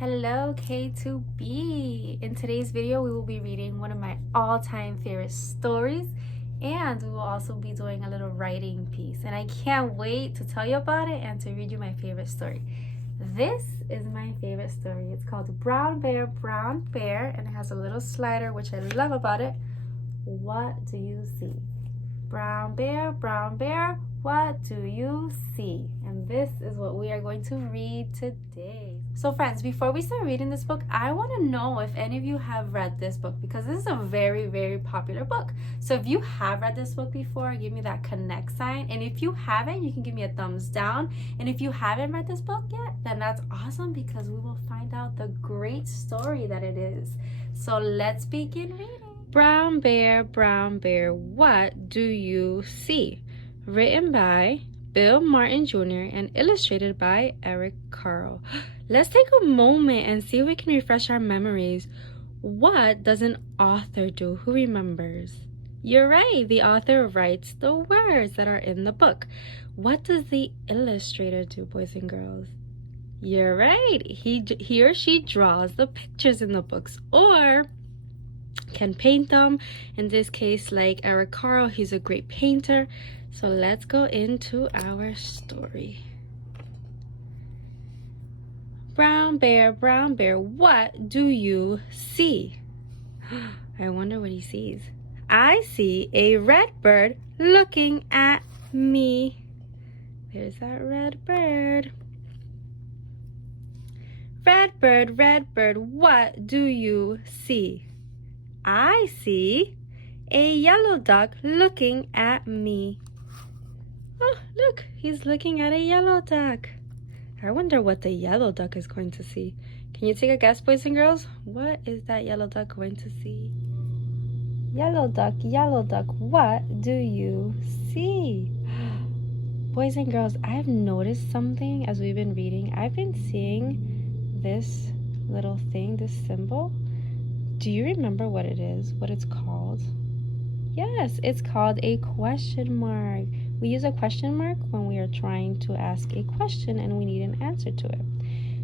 Hello K2B! In today's video we will be reading one of my all-time favorite stories, and we will also be doing a little writing piece, and I can't wait to tell you about it and to read you my favorite story. This is my favorite story. It's called Brown Bear, and it has a little slider which I love about it. What do you see? Brown bear, what do you see? And this is what we are going to read today. So friends, before we start reading this book, I want to know if any of you have read this book, because this is a very, very popular book. So if you have read this book before, give me that connect sign. And if you haven't, you can give me a thumbs down. And if you haven't read this book yet, then that's awesome, because we will find out the great story that it is. So let's begin reading. Brown Bear, what do you see? Written by Bill Martin Jr. and illustrated by Eric Carle. Let's take a moment and see if we can refresh our memories. What does an author do? Who remembers? You're right, the author writes the words that are in the book. What does the illustrator do, boys and girls? You're right, he or she draws the pictures in the books, or can paint them. In this case, like Eric Carle, he's a great painter. So let's go into our story. Brown Bear, what do you see? I wonder what he sees. I see a red bird looking at me. There's that red bird. Red bird, what do you see? I see a yellow duck looking at me. Oh, look, he's looking at a yellow duck. I wonder what the yellow duck is going to see. Can you take a guess, boys and girls? What is that yellow duck going to see? Yellow duck, what do you see? Boys and girls, I've noticed something as we've been reading. I've been seeing this little thing, this symbol. Do you remember what it is, what it's called? Yes, it's called a question mark. We use a question mark when we are trying to ask a question and we need an answer to it.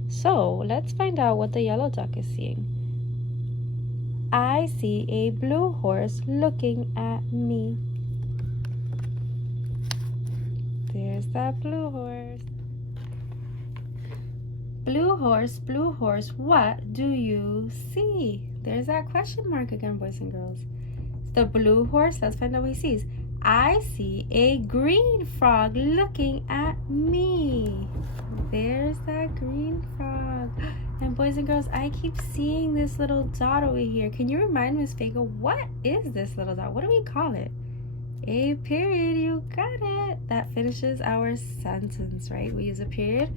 So let's find out what the yellow duck is seeing. I see a blue horse looking at me. There's that blue horse. Blue horse, what do you see? There's that question mark again, boys and girls. The blue horse, let's find out what he sees. I see a green frog looking at me. There's that green frog. And boys and girls, I keep seeing this little dot over here. Can you remind Ms.Vega, what is this little dot? What do we call it? A period, you got it. That finishes our sentence, right? We use a period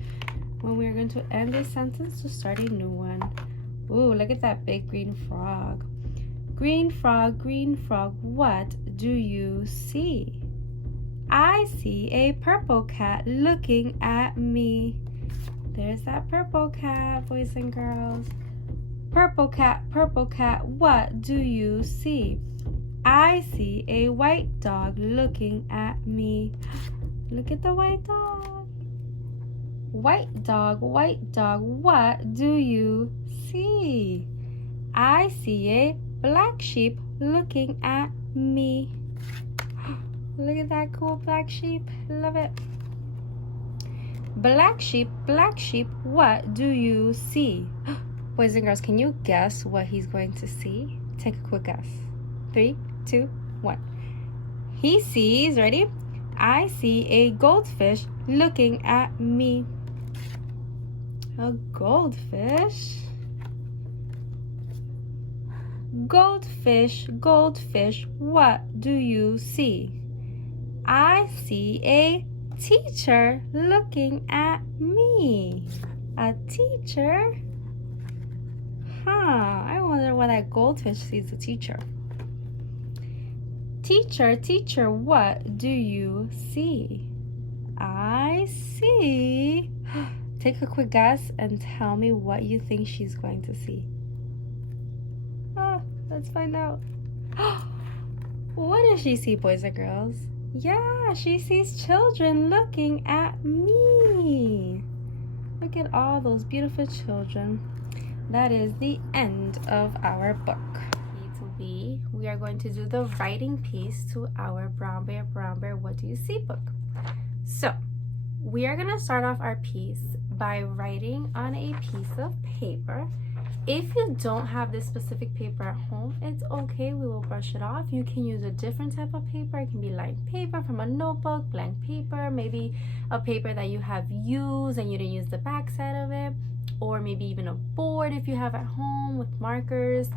when we are going to end a sentence to start a new one. Ooh, look at that big green frog. Green frog, what do you see? I see a purple cat looking at me. There's that purple cat, boys and girls. Purple cat, what do you see? I see a white dog looking at me. Look at the white dog. White dog, what do you see? I see a black sheep looking at me. Look at that cool black sheep. Love it. Black sheep, what do you see? Boys and girls, can you guess what he's going to see? Take a quick guess. 3, 2, 1. He sees, ready? I see a goldfish looking at me. A goldfish? Goldfish, what do you see? I see a teacher looking at me. A teacher? I wonder why that goldfish sees the teacher. Teacher, what do you see? I see. Take a quick guess and tell me what you think she's going to see. Let's find out. What does she see, boys and girls? Yeah, she sees children looking at me. Look at all those beautiful children. that is the end of our book. We are going to do the writing piece to our Brown Bear, What Do You See book. So we are going to start off our piece by writing on a piece of paper. If you don't have this specific paper at home, it's okay. We will brush it off. You can use a different type of paper. It can be lined paper from a notebook, blank paper, maybe a paper that you have used and you didn't use the back side of it, or maybe even a board if you have at home with markers.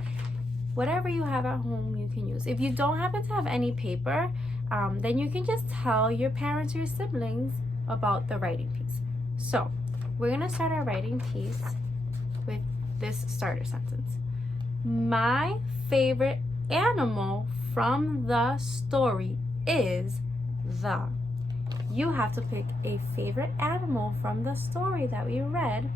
Whatever you have at home, you can use. If you don't happen to have any paper, then you can just tell your parents or your siblings about the writing piece. So we're gonna start our writing piece with this starter sentence. My favorite animal from the story is the. You have to pick a favorite animal from the story that we read,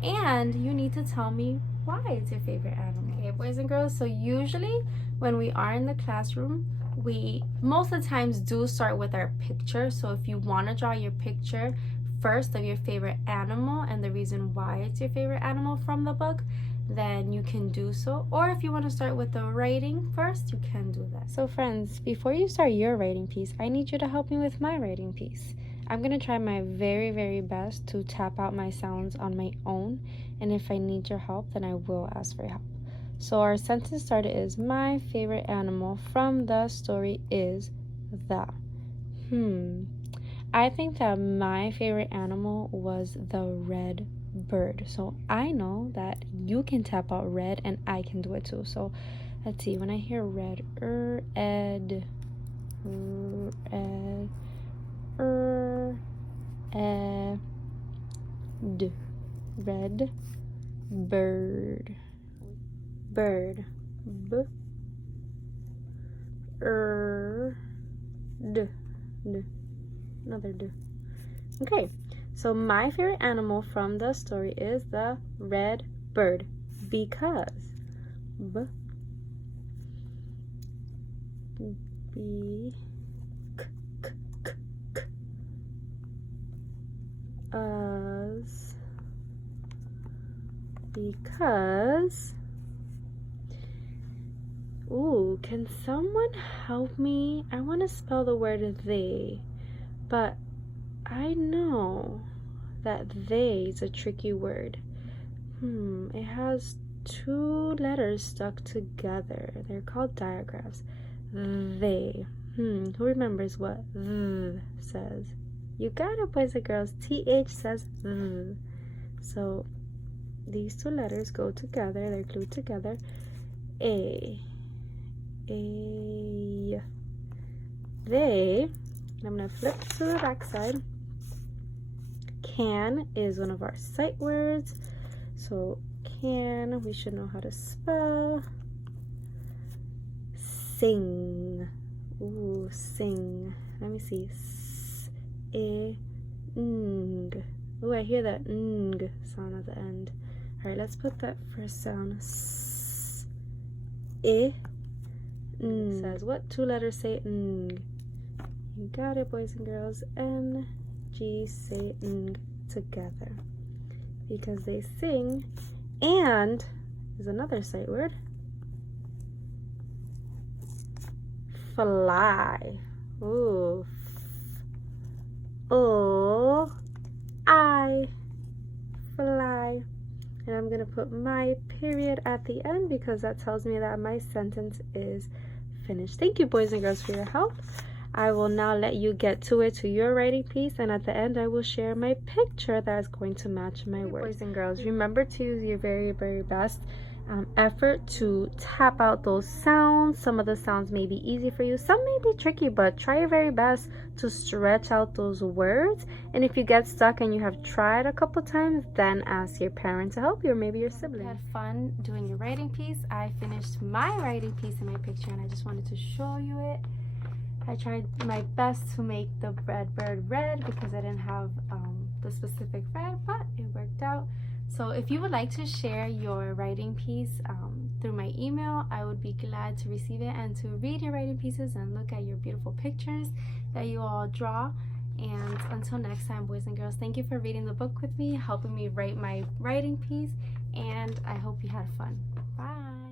and you need to tell me why it's your favorite animal. Okay, boys and girls, so usually when we are in the classroom, we most of the times do start with our picture. So if you want to draw your picture first of your favorite animal and the reason why it's your favorite animal from the book, then you can do so. Or if you want to start with the writing first, you can do that. So friends, before you start your writing piece, I need you to help me with my writing piece. I'm going to try my very, very best to tap out my sounds on my own, and if I need your help, then I will ask for your help. So our sentence starter is, my favorite animal from the story is the. I think that my favorite animal was the red bird. So I know that you can tap out red and I can do it too. So let's see, when I hear red, ed, red bird, bird, b, d, another d. Okay, so my favorite animal from the story is the red bird because b, k, k, k, k, as, because. Ooh, can someone help me? I want to spell the word they, but I know that they is a tricky word. It has two letters stuck together. They're called digraphs. They. Who remembers what th says? You got it, boys and girls. TH says th. So these two letters go together. They're glued together. A. They. I'm going to flip to the back side. Can is one of our sight words. So can, we should know how to spell. Sing. Ooh, sing. Let me see. Ng. Ooh, I hear that ng sound at the end. All right, let's put that first sound. Says what two letters say ng? You got it, boys and girls. N, G say ng together because they sing. And is another sight word. Fly. Ooh. I fly. And I'm gonna put my period at the end because that tells me that my sentence is finished. Thank you, boys and girls, for your help. I will now let you get to your writing piece, and at the end I will share my picture that is going to match my words. Boys and girls, remember to use your very, very best effort to tap out those sounds. Some of the sounds may be easy for you, some may be tricky, but try your very best to stretch out those words. And if you get stuck and you have tried a couple times, then ask your parent to help you, or maybe your sibling. Had fun doing your writing piece. I finished my writing piece in my picture, and I just wanted to show you it. I tried my best to make the red bird red because I didn't have the specific red, but it worked out. So if you would like to share your writing piece through my email, I would be glad to receive it and to read your writing pieces and look at your beautiful pictures that you all draw. And until next time, boys and girls, thank you for reading the book with me, helping me write my writing piece, and I hope you had fun. Bye.